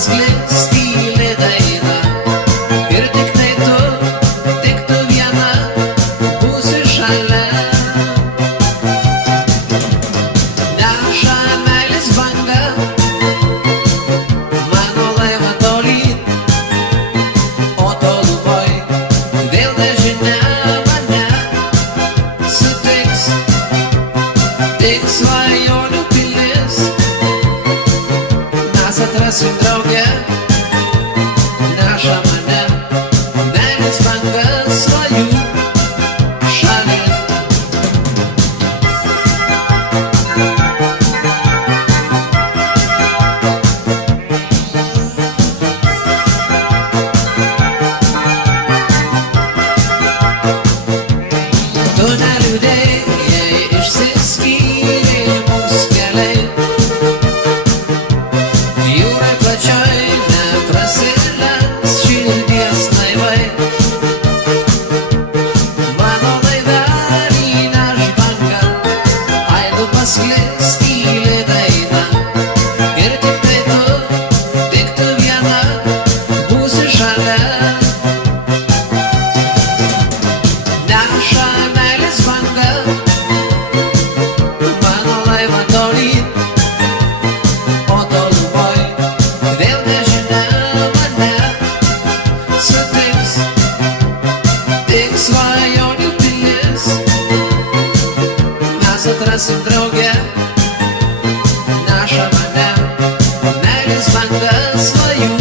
pasklis tyli daina. Ir tik tai tu viena būsi šalia. Neša meilės banga mano laivą tolyn, o tolumoj vėl nežinia mane sutiks. Tik svajonių pilis mes atrasim drauge. Neša mane meilės banga svajų šalin. Tu neliūdėk, jei išsiskyrė mums keliai. Jūrai plačioj neprasilenks širdies laivai. Mano laivelį neš banga, aidu pasklis tyli daina. Ir tik tu viena būsi šalia. Neša meilės banga mano laivą tolyn, o tolumoj vėl nežinia mane sutiks. Tik svajonių pilis mes atrasim drauge. Neša mane meilės banga svajų